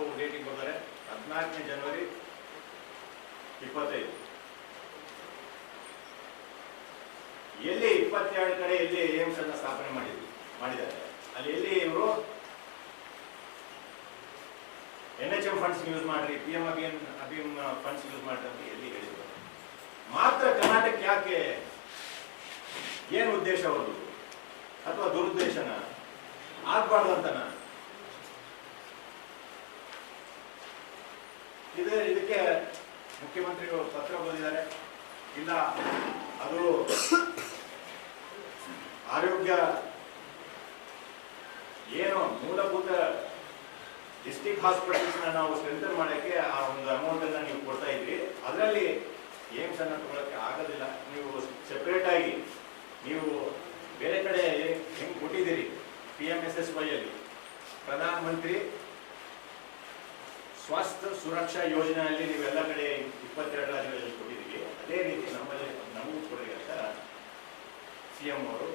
ತಾವು ಡೇಟಿಗೆ ಬರ್ತಾರೆ ಹದಿನಾಲ್ಕನೇ ಜನವರಿ ಇಪ್ಪತ್ತೈದು. ಎಲ್ಲಿ ಇಪ್ಪತ್ತೆರಡು ಕಡೆ ಎಲ್ಲಿ ಏಮ್ಸ್ ಅನ್ನ ಸ್ಥಾಪನೆ ಮಾಡಿದ್ವಿ, ಮಾಡಿದ್ದಾರೆ. ಅಲ್ಲಿ ಎಲ್ಲಿ ಇವರು? N H M funds use ಮಾಡ್ರಿ P M Abhiyan funds use ಮಾಡ್ರಿ ಅಂತ ಎಲ್ಲಿ ಹೇಳಿದ್ರು. ಮಾತ್ರ ಕರ್ನಾಟಕ ಯಾಕೆ ಏನು ಉದ್ದೇಶ ಅವರು ಅಥವಾ ದುರುದ್ದೇಶನ? ಆಗ್ಬಾರ್ದಂತನ ಇದು, ಇದಕ್ಕೆ ಮುಖ್ಯಮಂತ್ರಿಗಳು ಪತ್ರ ಬಂದಿದ್ದಾರೆ ಇಲ್ಲ, ಅದು ಆರೋಗ್ಯ ಏನು ಮೂಲಭೂತ ಡಿಸ್ಟಿಕ್ ಹಾಸ್ಪಿಟಲ್ಸ್ ನಾವು ಸ್ಟ್ರೆಂಥನ್ ಮಾಡೋಕ್ಕೆ ಆ ಒಂದು ಅಮೌಂಟ್ ಅನ್ನ ನೀವು ಕೊಡ್ತಾ ಇದ್ವಿ ಅದರಲ್ಲಿ ಏಮ್ಸ್ ಅನ್ನ ತಗೊಳಕ್ಕೆ ಆಗೋದಿಲ್ಲ ನೀವು ಸೆಪರೇಟ್ ಆಗಿ ನೀವು ಬೇರೆ ಕಡೆ ಹೆಂಗ್ ಕೊಟ್ಟಿದ್ದೀರಿ P M S S Y ಅಲ್ಲಿ ಪ್ರಧಾನ ಮಂತ್ರಿ ಸ್ವಾಸ್ಥ್ಯ ಸುರಕ್ಷಾ ಯೋಜನೆಯಲ್ಲಿ ನೀವೆಲ್ಲ ಕಡೆ ಇಪ್ಪತ್ತೆರಡು ರಾಜ್ಯಗಳಲ್ಲಿ ಕೊಟ್ಟಿದ್ದೀವಿ ಅದೇ ರೀತಿ ನಮ್ಮಲ್ಲಿ ನಮಗೂ ಕೊಡಿ ಅಂತ ಸಿ ಎಂ ಅವರು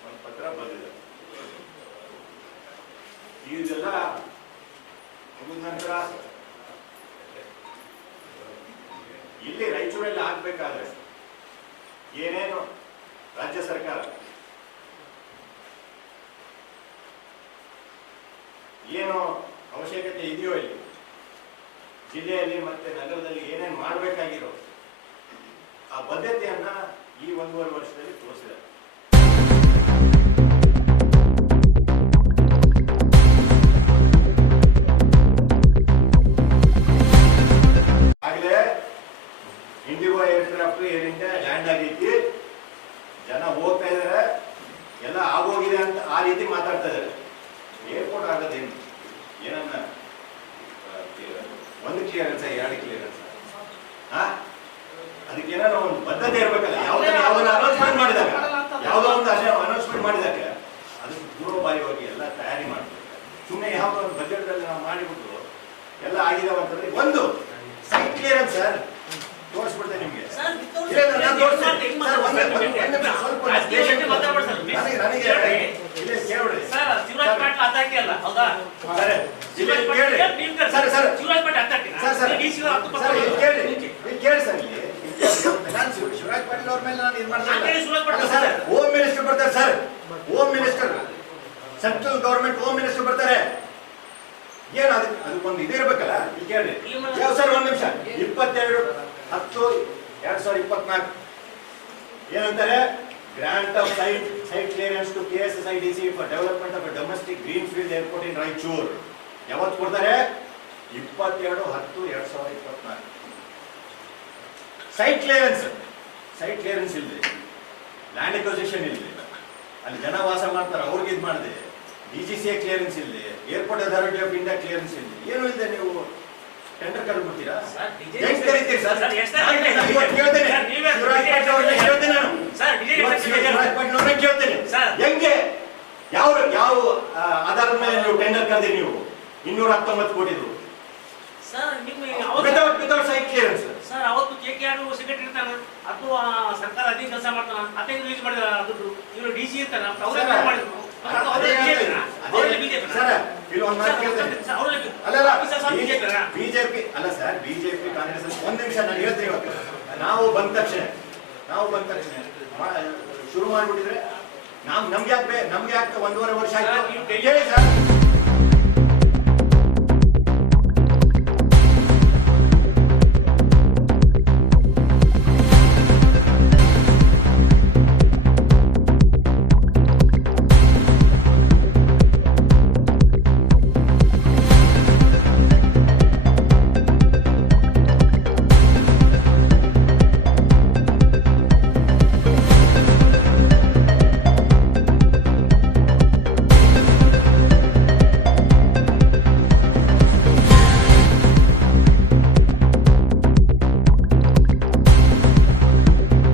ಒಂದು ಪತ್ರ ಬರೆದಿದ್ದಾರೆ ಇದೆಲ್ಲ ಮುಗಿದ ನಂತರ ಇಲ್ಲಿ ರಾಯಚೂರಲ್ಲಿ ಆಗ್ಬೇಕಾದ್ರೆ ಏನೇನು ರಾಜ್ಯ ಸರ್ಕಾರ ಏನು ಅವಶ್ಯಕತೆ ಇದೆಯೋ ಇಲ್ಲಿ? ಜಿಲ್ಲೆಯಲ್ಲಿ ಮತ್ತೆ ನಗರದಲ್ಲಿ ಏನೇನು ಮಾಡಬೇಕಾಗಿರೋ ಆ ಬದ್ಧತೆಯನ್ನ ಈ ಒಂದೂವರೆ ವರ್ಷದಲ್ಲಿ ತೋರಿಸಿದ್ದಾರೆ. ಆಗಲೇ ಇಂಡಿಗೋ ಏರ್ಕ್ರಾಫ್ಟ್ ಏರ್ ಲ್ಯಾಂಡ್ ಆಗೈತಿ. ಜನ ಹೋಗ್ತಾ ಇದ್ದಾರೆ ಎಲ್ಲ ಆಗೋಗಿದೆ ಅಂತ ಆ ರೀತಿ ಮಾತಾಡ್ತಾ ಇದ್ದಾರೆ ಏರ್ಪೋರ್ಟ್ ಆಗೋದೇನು ಏನನ್ನ ಆ, ಒಂದು ಕ್ಲಿಯರೆನ್ಸ್ ಎರಡು ಕ್ಲಿಯರೆನ್ಸ್ ಹಾ ಅದಕ್ಕೆ ಏನಾರ ಒಂದು ಬದ್ಧತೆ ಇರ್ಬೇಕಲ್ಲ ಯಾವ್ದನ್ನ ಯಾವ್ದನ್ನ ಅನೌನ್ಸ್ಮೆಂಟ್ ಮಾಡಿದಾಗ ಯಾವ್ದೋ ಒಂದು ಅನೌನ್ಸ್ಮೆಂಟ್ ಮಾಡಿದಾಗ ಅದಕ್ಕೆ ಪೂರ್ವಭಾವಿಯಾಗಿ ಎಲ್ಲ ತಯಾರಿ ಮಾಡ್ತೀವಿ ಸುಮ್ಮನೆ ಯಾವುದೋ ಒಂದು ಬಜೆಟ್ ಅಲ್ಲಿ ನಾವು ಮಾಡಿಬಿಟ್ಟು ಎಲ್ಲ ಆಗಿದಾವ ಅಂತಂದ್ರೆ ಒಂದು ಸೈಟ್ ಕ್ಲಿಯರೆನ್ಸ್ ಸರ್. ತೋರಿಸ್ಬಿಡ್ತೇನೆ ನಿಮಗೆ. ಕೇಳಿ. ಸರ್, ಇಲ್ಲಿ. ನಾನು ಶಿವರಾಜ್ ಪಾಟೀಲ್ ಅವ್ರ ಮೇಲೆ ನಾನು ಇದು ಮಾಡ್ತೀನಿ ಹೋಮ್ ಮಿನಿಸ್ಟರ್ ಬರ್ತಾರೆ sir. Central government home minister ಬರ್ತಾರೆ. ಏನು ಅದು ಅದಕ್ಕೊಂದು ಇದು ಇರ್ಬೇಕಲ್ಲ ಇಲ್ಲಿ ಕೇಳಿ ಸರ್ ಒಂದ್ ನಿಮಿಷ. ಇಪ್ಪತ್ತೆರಡು, ಹತ್ತು, ಎರಡ್ ಸಾವಿರದ ಇಪ್ಪತ್ನಾಲ್ಕು. ಏನಂತಾರೆ? Grant of site site clearance to K S S I D C for development of domestic green field airport in Raichur ಯಾವತ್ತು ಕೊಡ್ತಾರೆ? ಇಪ್ಪತ್ತೆರಡು, ಹತ್ತು, ಎರಡ್ ಸಾವಿರದ ಇಪ್ಪತ್ನಾಲ್ಕು. ಸೈಟ್ ಕ್ಲಿಯರೆನ್ಸ್ ಸೈಟ್ ಕ್ಲಿಯರೆನ್ಸ್ ಇಲ್ಲದೆ ಲ್ಯಾಂಡ್ ಅಕ್ವಿಸಿಷನ್ ಇಲ್ಲದೆ ಅಲ್ಲಿ ಜನ ವಾಸ ಮಾಡ್ತಾರೆ, ಅವ್ರಿಗೆ ಇದು ಮಾಡಿದೆ. ಡಿ ಜಿ ಸಿ ಕ್ಲಿಯರೆನ್ಸ್ ಇಲ್ಲಿ airport authority of India clearance ಇಲ್ಲಿ ಏನು ಇಲ್ಲದೆ ನೀವು ಟೆಂಡರ್ ಕರೆದ್ಬಿಡ್ತೀರಾ DJ ಹೆಂಗ್ ಕರೀತೀರಿ ಸರ್ ಇವತ್ತು ಕೇಳ್ತೇನೆ. ಸರ್, ನೀವೇ- ಶಿವರಾಜ್ ಪಾಟೀಲ್ ಅವ್ರನ್ನ ಕೇಳ್ತೇನೆ ನಾನು. ಸರ್ ಡಿಜೆ ಇವತ್ತು ಶಿವರಾಜ್ ಪಾಟೀಲ್ ಅವ್ರನ್ನ ಕೇಳ್ತೇನೆ. ಸರ್. ಹೆಂಗೆ? ಯಾವ ಯಾವ ಆಧಾರದ ಮೇಲೆ ನೀವು ಟೆಂಡರ್ ಕರೆದಿ ನೀವು? ಇನ್ನೂರ ಹತ್ತೊಂಬತ್ತು ಕೋಟಿದು. ಸರ್ ನಿಮ್ಗೆ ಅವತ್ತು without without site clearance sir ಅವತ್ತು ಕೆ ಕೆ ಆರ್ ಸೆಕ್ರೆಟರಿ ಇರ್ತಾನ. ಅದು ಸರ್ಕಾರ ಅದೇ ಕೆಲಸ ಮಾಡ್ತಾನ. ಅದೇ ಯೂಸ್ ಮಾಡಿದ್ರು ದುಡ್ಡು. ಇವರು ಡಿ ಸಿ ಇರ್ತಾನ ಅವ್ರೇ ಮಾಡಿದ್ರು? ಸರ್, ಇಲ್ಲಿ ಒಂದ್ ಮಾತು ಕೇಳ್ತೇನೆ. ಅಲ್ಲಲ್ಲ? ಬಿಜೆಪಿ ಅಲ್ಲ ಸರ್ ಬಿಜೆಪಿ ಕಾಂಗ್ರೆಸ್ ಒಂದ್ ನಿಮಿಷ ನಾನು ಹೇಳ್ತೀನಿ ಇವತ್ತು ನಾವು ಬಂದ ತಕ್ಷಣ ನಾವು ಬಂದ ತಕ್ಷಣ ಶುರು ಮಾಡ್ಬಿಟ್ಟಿದ್ರೆ ನಾವ್ ನಮ್ಗೆ ಯಾಕೆ ನಮ್ಗೆ ಯಾಕೆ ಒಂದೂವರೆ ವರ್ಷ ಆಯ್ತು ಸರ್